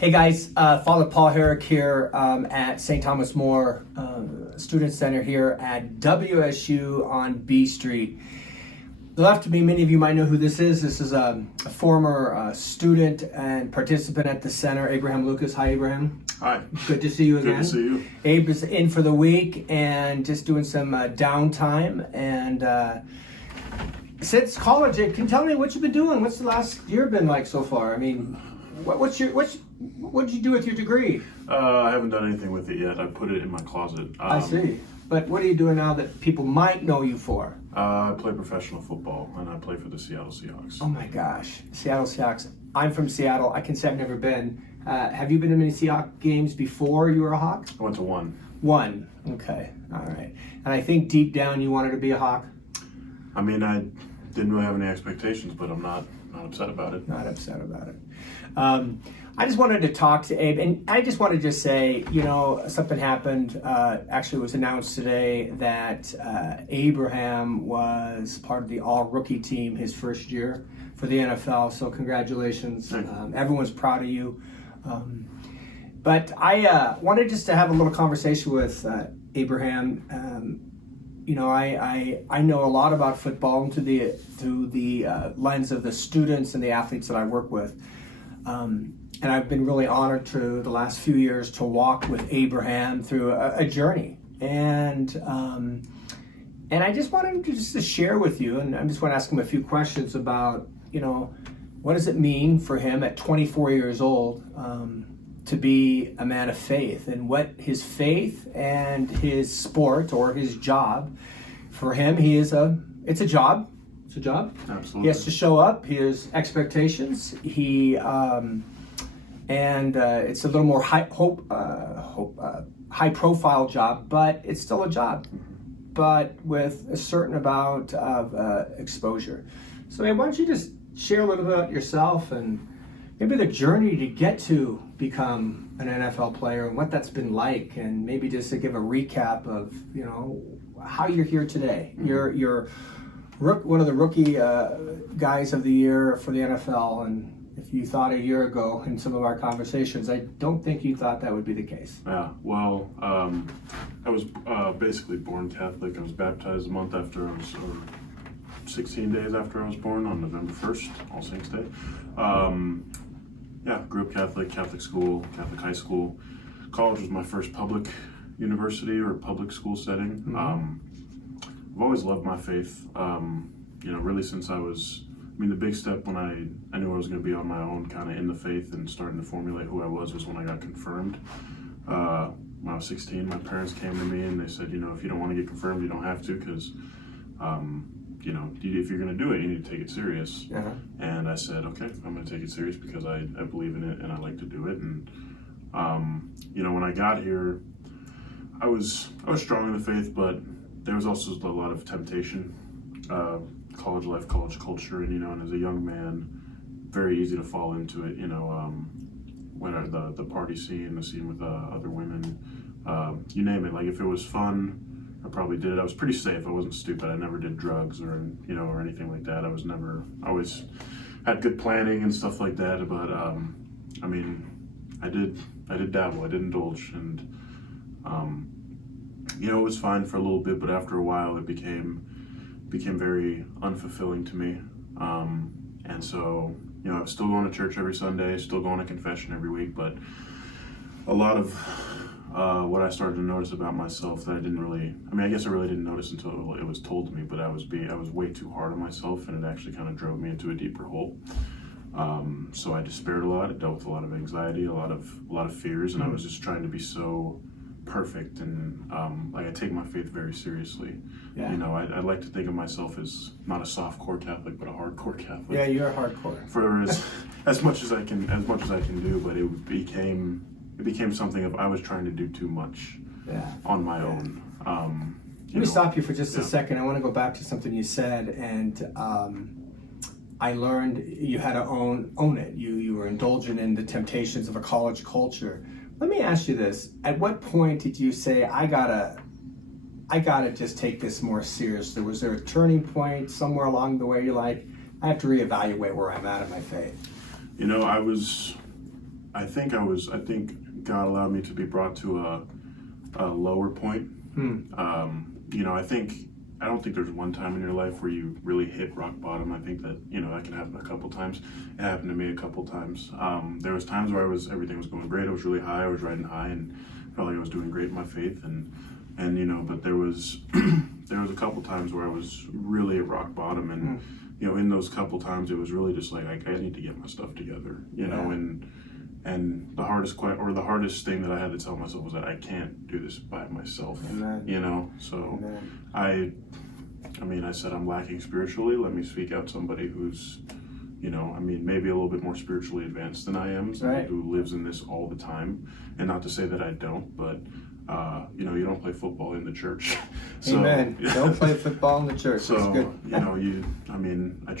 Hey guys, Father Paul Heric here at St. Thomas More Student Center here at WSU on B Street. Left to me, many of you might know who this is. This is a former student and participant at the center, Abraham Lucas. Hi, Abraham. Hi. Good to see you again. Good to see you. Abe is in for the week and just doing some downtime. And since college, Abe, can you tell me what you've been doing? What's the last year been like so far? I mean, what did you do with your degree? I haven't done anything with it yet. I put it in my closet. I see. But what are you doing now that people might know you for? I play professional football, and I play for the Seattle Seahawks. Oh my gosh, Seattle Seahawks. I'm from Seattle. I can say I've never been. Have you been to many Seahawks games before you were a Hawk? I went to one. One. Okay. All right. And I think deep down you wanted to be a Hawk? I mean, I didn't really have any expectations, but I'm not upset about it. Not upset about it. I just wanted to talk to Abe, and I just wanted to just say, you know, something happened. Actually, it was announced today that Abraham was part of the all-rookie team his first year for the NFL. So congratulations. Everyone's proud of you. But I wanted just to have a little conversation with Abraham. You know, I know a lot about football through the lens of the students and the athletes that I work with. And I've been really honored to the last few years to walk with Abraham through a journey. And I just wanted to share with you, and I just want to ask him a few questions about, you know, what does it mean for him at 24 years old to be a man of faith, and what his faith and his sport or his job, for him, it's a job. It's a job. Absolutely. He has to show up. He has expectations. It's a little more high profile job, but it's still a job, but with a certain amount of exposure. So, why don't you just share a little bit about yourself and maybe the journey to get to become an NFL player and what that's been like, and maybe just to give a recap of, you know, how you're here today. You're one of the rookie guys of the year for the NFL, and if you thought a year ago in some of our conversations, I don't think you thought that would be the case. Yeah, well, I was basically born Catholic. I was baptized a month after I was, or 16 days after I was born on November 1st, All Saints Day. Yeah, grew up Catholic school, Catholic high school. College was my first public university or public school setting. I've always loved my faith, you know, really since the big step when I knew I was going to be on my own, kind of in the faith and starting to formulate who I was when I got confirmed. When I was 16, my parents came to me and they said, you know, if you don't want to get confirmed, you don't have to, because, you know, if you're going to do it, you need to take it serious. Uh-huh. And I said, okay, I'm going to take it serious because I believe in it and I like to do it. And, you know, when I got here, I was strong in the faith, but there was also a lot of temptation, college life, college culture, and, you know, and as a young man, very easy to fall into it, you know, when the party scene, the scene with other women, you name it. Like, if it was fun, I probably did it. I was pretty safe. I wasn't stupid. I never did drugs or, you know, or anything like that. I always had good planning and stuff like that. But, I mean, I did dabble. I did indulge, and, you know, it was fine for a little bit, but after a while it became very unfulfilling to me. And so, you know, I was still going to church every Sunday, still going to confession every week, but a lot of what I started to notice about myself that I guess I really didn't notice until it was told to me, but I was way too hard on myself, and it actually kind of drove me into a deeper hole. So I despaired a lot. I dealt with a lot of anxiety, a lot of fears, and I was just trying to be so perfect, and like, I take my faith very seriously. Yeah. You know, I like to think of myself as not a soft-core Catholic, but a hardcore Catholic. Yeah, you're hardcore. For as much as I can do, but it became something of I was trying to do too much on my own. Let me stop you for just a second. I want to go back to something you said, and I learned you had to own it. You were indulgent in the temptations of a college culture. Let me ask you this. At what point did you say, I gotta just take this more seriously? Was there a turning point somewhere along the way you're like, I have to reevaluate where I'm at in my faith? You know, I was I think God allowed me to be brought to a lower point. You know, I don't think there's one time in your life where you really hit rock bottom. I think that, you know, that can happen a couple times. It happened to me a couple times. There was times where everything was going great. I was really high. I was riding high and felt like I was doing great in my faith. And you know, but there was a couple times where I was really at rock bottom. And, you know, in those couple times, it was really just like, I need to get my stuff together, you know, and the hardest thing that I had to tell myself was that I can't do this by myself. Amen. You know, so Amen. I mean, I said I'm lacking spiritually. Let me seek out somebody who's, you know, I mean, maybe a little bit more spiritually advanced than I am, somebody who lives in this all the time. And not to say that I don't, but you know, you don't play football in the church. So, Amen. Don't play football in the church. So, that's good. you know, I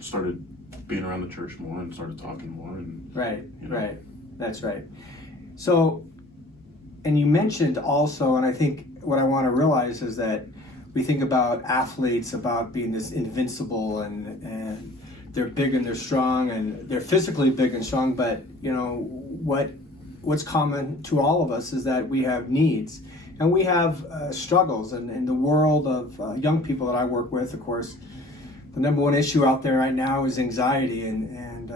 started being around the church more and started talking more. And Right, you know. right. That's right. So, and you mentioned also, and I think what I want to realize is that we think about athletes about being this invincible and they're big and they're strong and they're physically big and strong, but you know what's common to all of us is that we have needs and we have struggles. And in the world of young people that I work with, of course, the number one issue out there right now is anxiety. And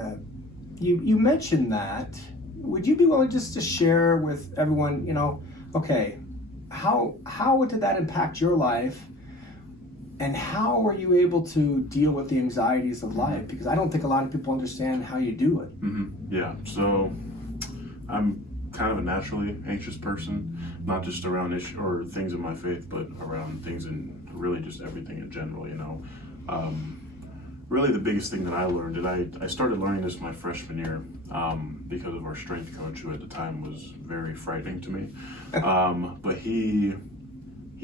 you mentioned that. Would you be willing just to share with everyone, you know, okay, how did that impact your life? And how were you able to deal with the anxieties of life? Because I don't think a lot of people understand how you do it. Yeah, so I'm kind of a naturally anxious person, not just around issues or things in my faith, but around things in really just everything in general, you know. Really the biggest thing that I learned, and I started learning this my freshman year because of our strength coach, who at the time was very frightening to me. But he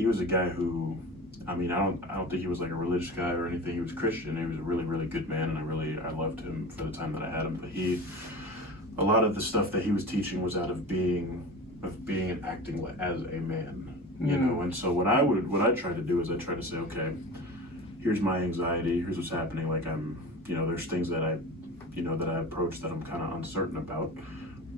was a guy who, I mean, I don't think he was like a religious guy or anything. He was Christian. He was a really, really good man, and I loved him for the time that I had him. But a lot of the stuff that he was teaching was out of being and acting as a man, you know. And so what I try to do is I try to say, okay, here's my anxiety. Here's what's happening. Like you know, there's things that I approach that I'm kind of uncertain about,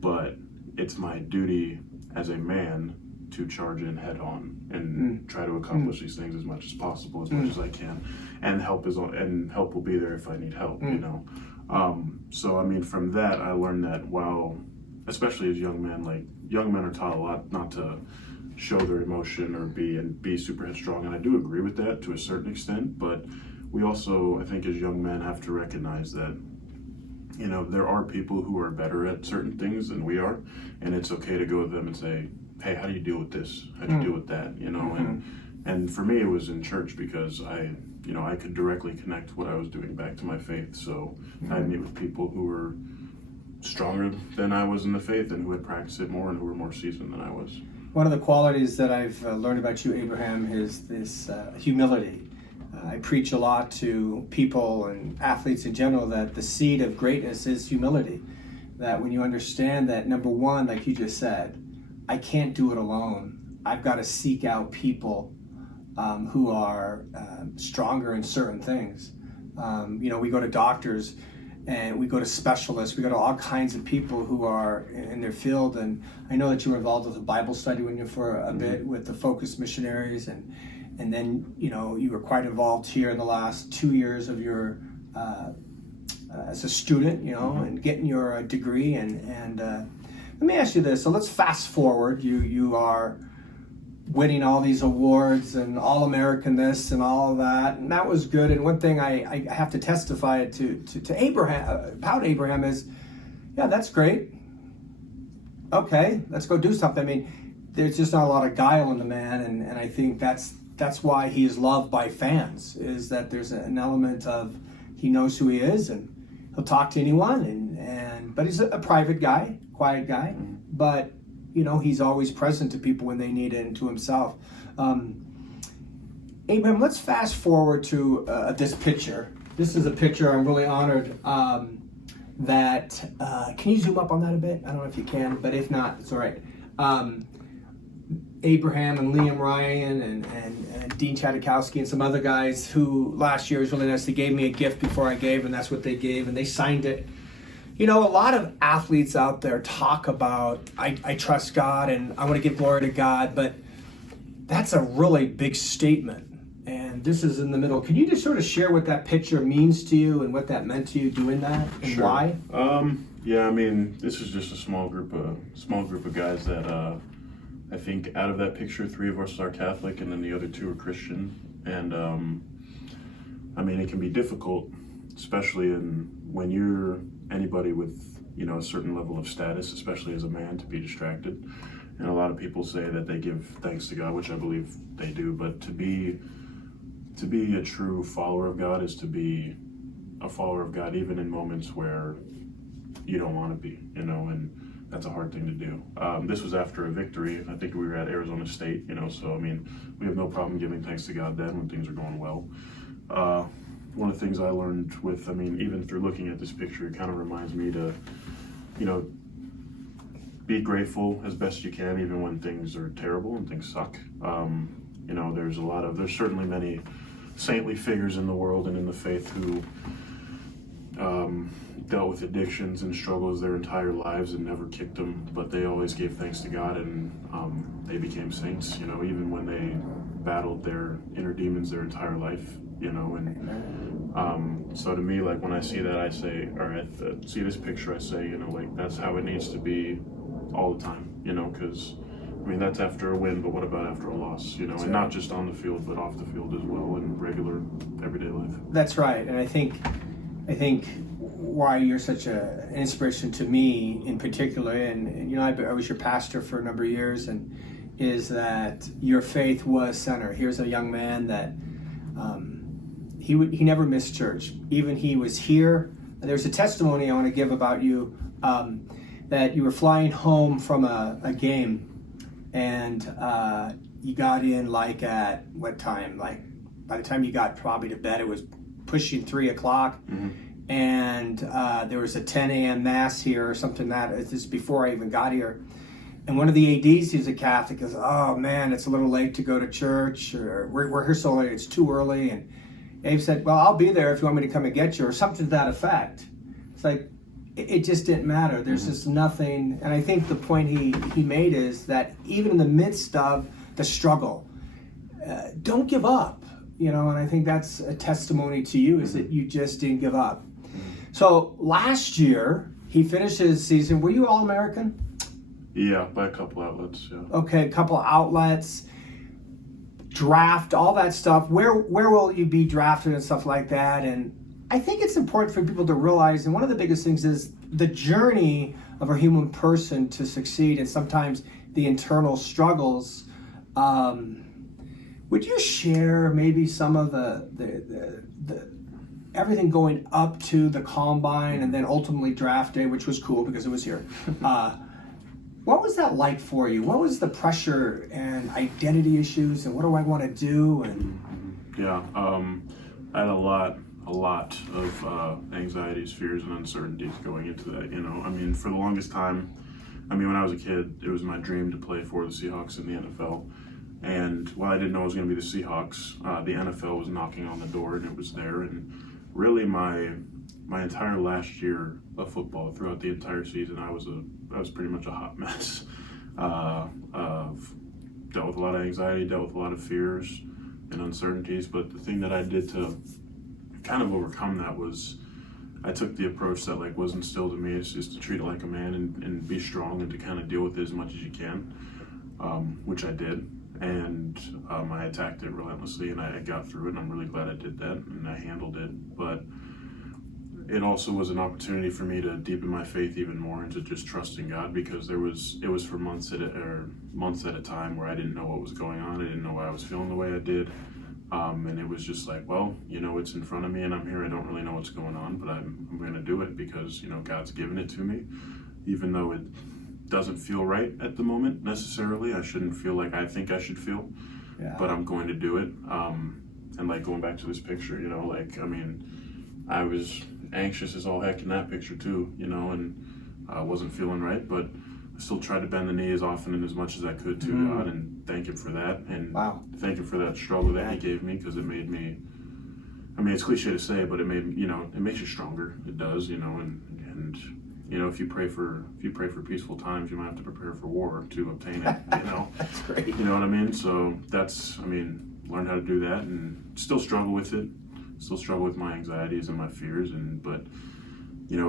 but it's my duty as a man to charge in head on and try to accomplish these things as much as possible, as much as I can, and help will be there if I need help, you know. So I mean, from that I learned that while, especially as young men are taught a lot not to show their emotion or be super headstrong, and I do agree with that to a certain extent, but we also, I think as young men, have to recognize that, you know, there are people who are better at certain things than we are, and it's okay to go to them and say, hey, how do you deal with this? How do you deal with that? You know, and for me it was in church, because I could directly connect what I was doing back to my faith. So I'd meet with people who were stronger than I was in the faith and who had practiced it more and who were more seasoned than I was. One of the qualities that I've learned about you, Abraham, is this humility. I preach a lot to people and athletes in general that the seed of greatness is humility. That when you understand that, number one, like you just said, I can't do it alone. I've got to seek out people who are stronger in certain things. You know, we go to doctors and we go to specialists. We go to all kinds of people who are in their field. And I know that you were involved with a Bible study when you for a bit with the Focus Missionaries, and then, you know, you were quite involved here in the last 2 years of your as a student, you know, and getting your degree. And let me ask you this. So let's fast forward. You are winning all these awards and All-American this and all of that, and that was good. And one thing I have to testify to Abraham about Abraham is, yeah, that's great. Okay, let's go do something. I mean, there's just not a lot of guile in the man, and I think that's why he is loved by fans, is that there's an element of he knows who he is and he'll talk to anyone, but he's a private guy, quiet guy, but you know, he's always present to people when they need it and to himself. Abraham, let's fast forward to this picture. This is a picture I'm really honored that, can you zoom up on that a bit? I don't know if you can, but if not, it's all right. Abraham and Liam Ryan and Dean Chadikowski and some other guys who last year was really nice. They gave me a gift before I gave, and that's what they gave, and they signed it. You know, a lot of athletes out there talk about, I trust God and I want to give glory to God, but that's a really big statement. And this is in the middle. Can you just sort of share what that picture means to you and what that meant to you doing that and Sure. why? Yeah, I mean, this is just a small group of guys that I think out of that picture, 3 of us are Catholic and then the other 2 are Christian. And I mean, it can be difficult, especially when you're anybody with, you know, a certain level of status, especially as a man, to be distracted. And a lot of people say that they give thanks to God, which I believe they do, but to be a true follower of God is to be a follower of God even in moments where you don't want to be, you know, and that's a hard thing to do. This was after a victory. I think we were at Arizona State, you know, so I mean, we have no problem giving thanks to God then when things are going well. One of the things I learned with, I mean, even through looking at this picture, it kind of reminds me to, you know, be grateful as best you can, even when things are terrible and things suck. You know, there's certainly many saintly figures in the world and in the faith who dealt with addictions and struggles their entire lives and never kicked them, but they always gave thanks to God and they became saints, you know, even when they battled their inner demons their entire life, you know. And so to me, like, when I see that, I say, or I see this picture, I say, you know, like, that's how it needs to be all the time, you know, because I mean, that's after a win, but what about after a loss, you know, and not just on the field, but off the field as well in regular everyday life. That's right. And I think why you're such an inspiration to me in particular, and you know, I was your pastor for a number of years, and is that your faith was center. Here's a young man that he never missed church. Even he was here. There's a testimony I want to give about you, that you were flying home from a game, and you got in like at what time? Like by the time you got probably to bed, it was pushing 3 o'clock. Mm-hmm. And there was a 10 a.m. mass here or something. This is before I even got here. And one of the ADs, who's a Catholic, goes, "Oh man, it's a little late to go to church, or we're here so late, it's too early." And Abe said, "Well, I'll be there if you want me to come and get you," or something to that effect. It's like, it just didn't matter. There's just nothing. And I think the point he made is that even in the midst of the struggle, don't give up, you know. And I think that's a testimony to you, is that you just didn't give up. So last year, he finished his season. Were you All-American? Yeah, by a couple outlets, yeah. Okay, a couple outlets, draft, all that stuff. Where will you be drafted and stuff like that? And I think it's important for people to realize, and one of the biggest things is the journey of a human person to succeed, and sometimes the internal struggles. Would you share maybe some of the everything going up to the combine and then ultimately draft day, which was cool because it was here? What was that like for you? What was the pressure and identity issues, and what do I want to do? And yeah, I had a lot of anxieties, fears, and uncertainties going into that. You know, I mean, for the longest time, I mean, when I was a kid, it was my dream to play for the Seahawks in the NFL. And while I didn't know it was going to be the Seahawks, the NFL was knocking on the door, and it was there. And really, my entire last year of football, throughout the entire season, I was pretty much a hot mess. Dealt with a lot of anxiety, dealt with a lot of fears and uncertainties. But the thing that I did to kind of overcome that was, I took the approach that like was instilled in me, is to treat it like a man and be strong and to kind of deal with it as much as you can, which I did. And I attacked it relentlessly, and I got through it, and I'm really glad I did that, and I handled it. But it also was an opportunity for me to deepen my faith even more into just trusting God, because it was for months at a time where I didn't know what was going on. I didn't know why I was feeling the way I did. And it was just like, well, you know, it's in front of me and I'm here. I don't really know what's going on, but I'm going to do it because, you know, God's given it to me, even though it doesn't feel right at the moment necessarily. I shouldn't feel like I think I should feel, but I'm going to do it. And like going back to this picture, you know, like, I mean, I was anxious as all heck in that picture too, you know, and I wasn't feeling right, but I still tried to bend the knee as often and as much as I could to God and thank Him for that, and thank Him for that struggle that He gave me, because it made me, I mean, it's cliche to say, but it made, you know, it makes you stronger. It does, you know, and if you pray for peaceful times, you might have to prepare for war to obtain it. That's great. You know what I mean? So learned how to do that, and still struggle with it. Still struggle with my anxieties and my fears, but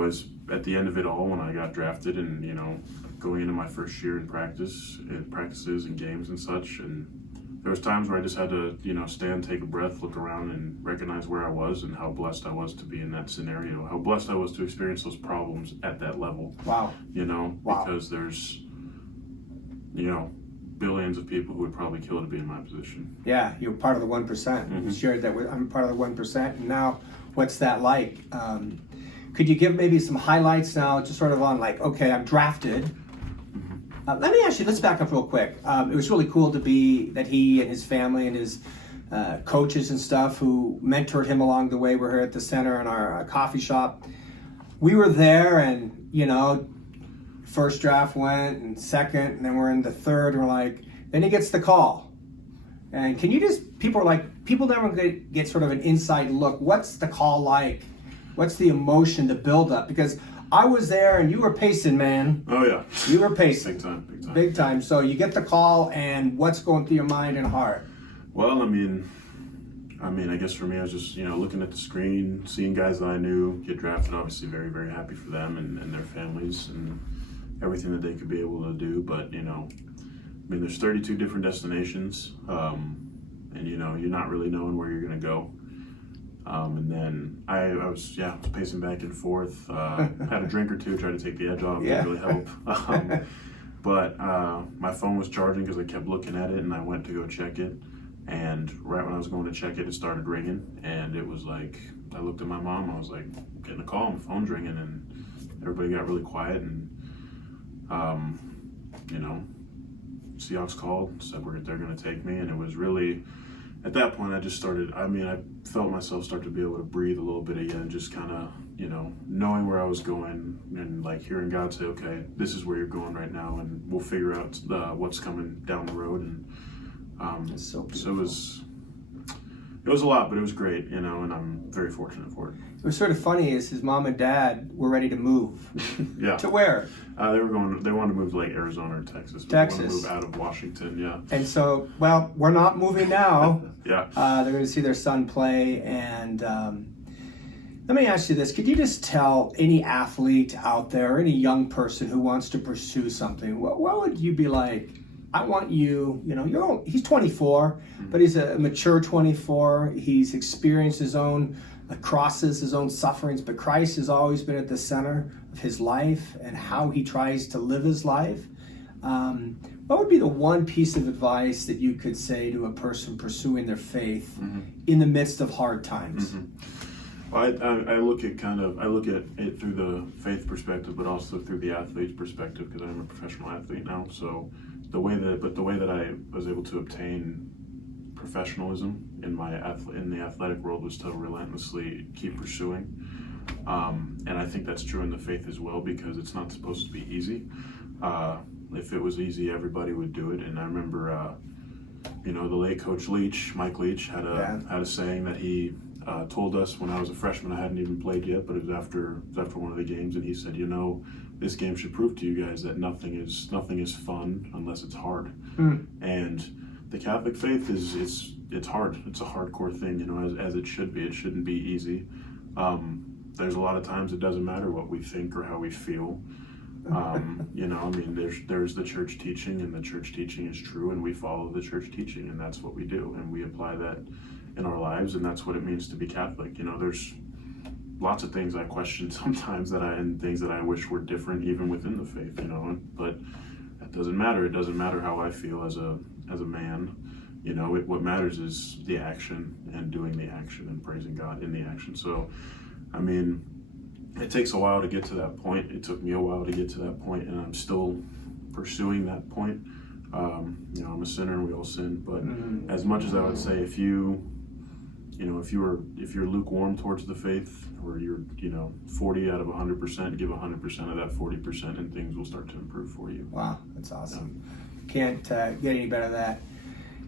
as at the end of it all, when I got drafted, and going into my first year in practices and games and such, and there was times where I just had to stand, take a breath, look around, and recognize where I was and how blessed I was to be in that scenario, how blessed I was to experience those problems at that level. Wow. Wow. Because there's billions of people who would probably kill to be in my position. Yeah, you're part of the 1%. Mm-hmm. You shared that I'm part of the 1%. And now, what's that like? Could you give maybe some highlights now, just sort of on okay, I'm drafted. Mm-hmm. Let me actually, let's back up real quick. It was really cool that he and his family and his coaches and stuff who mentored him along the way were here at the center in our coffee shop. We were there, and first draft went, and second, and then we're in the third, and then he gets the call. And can you people never get sort of an inside look. What's the call like? What's the emotion, the build-up? Because I was there, and you were pacing, man. Oh, yeah. You were pacing. Big time. So you get the call, and what's going through your mind and heart? Well, I guess for me, I was just, looking at the screen, seeing guys that I knew get drafted, obviously very, very happy for them and their families and everything that they could be able to do. But, there's 32 different destinations, and, you're not really knowing where you're going to go. And then I was pacing back and forth, had a drink or two, tried to take the edge off, didn't really help. But my phone was charging because I kept looking at it, and I went to go check it. And right when I was going to check it, it started ringing, and it was I looked at my mom, I was getting a call, my phone's ringing, and everybody got really quiet, and Seahawks called, said they're going to take me, and it was really, at that point, I just started, I felt myself start to be able to breathe a little bit again, just kind of, knowing where I was going, and hearing God say, okay, this is where you're going right now, and we'll figure out what's coming down the road. And so it was a lot, but it was great, and I'm very fortunate for it. It was sort of funny is his mom and dad were ready to move. Yeah. To where? They wanted to move to Arizona or Texas. They wanted to move out of Washington, yeah. And so, we're not moving now. Yeah. They're going to see their son play, and let me ask you this. Could you just tell any athlete out there, any young person who wants to pursue something, what would you be like? I want you, he's 24, but he's a mature 24. He's experienced his own crosses, his own sufferings, but Christ has always been at the center of his life and how he tries to live his life. What would be the one piece of advice that you could say to a person pursuing their faith in the midst of hard times? Well, I look at it through the faith perspective, but also through the athlete's perspective, because I'm a professional athlete now. So the way that I was able to obtain professionalism in the athletic world was to relentlessly keep pursuing. And I think that's true in the faith as well, because it's not supposed to be easy. If it was easy, everybody would do it. And I remember, the late Coach Leach, Mike Leach, had a saying that he told us when I was a freshman. I hadn't even played yet, but it was after one of the games, and he said, this game should prove to you guys that nothing is fun unless it's hard. And the Catholic faith it's hard. It's a hardcore thing, as it should be. It shouldn't be easy. There's a lot of times it doesn't matter what we think or how we feel. There's the church teaching, and the church teaching is true, and we follow the church teaching, and that's what we do, and we apply that in our lives, and that's what it means to be Catholic. There's lots of things I question sometimes and things that I wish were different even within the faith, but that doesn't matter. It doesn't matter how I feel as a man. What matters is the action and doing the action and praising God in the action. So, it takes a while to get to that point. It took me a while to get to that point, and I'm still pursuing that point. I'm a sinner, and we all sin, but as much as I would say, if you're lukewarm towards the faith, or you're 40 out of 100%, give 100% of that 40%, and things will start to improve for you. Wow, that's awesome. Can't get any better than that.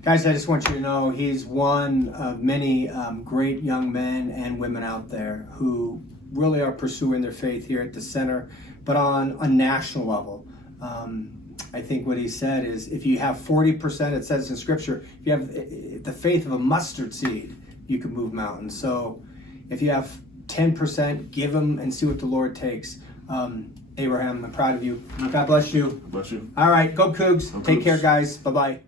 Guys, I just want you to know he's one of many great young men and women out there who really are pursuing their faith here at the center, but on a national level. I think what he said is if you have 40%, it says in Scripture, if you have the faith of a mustard seed, you can move mountains. So if you have 10%, give them and see what the Lord takes. Abraham, I'm proud of you. God bless you. Bless you. All right, go Cougs. Go Take Cougs. care, guys. Bye-bye.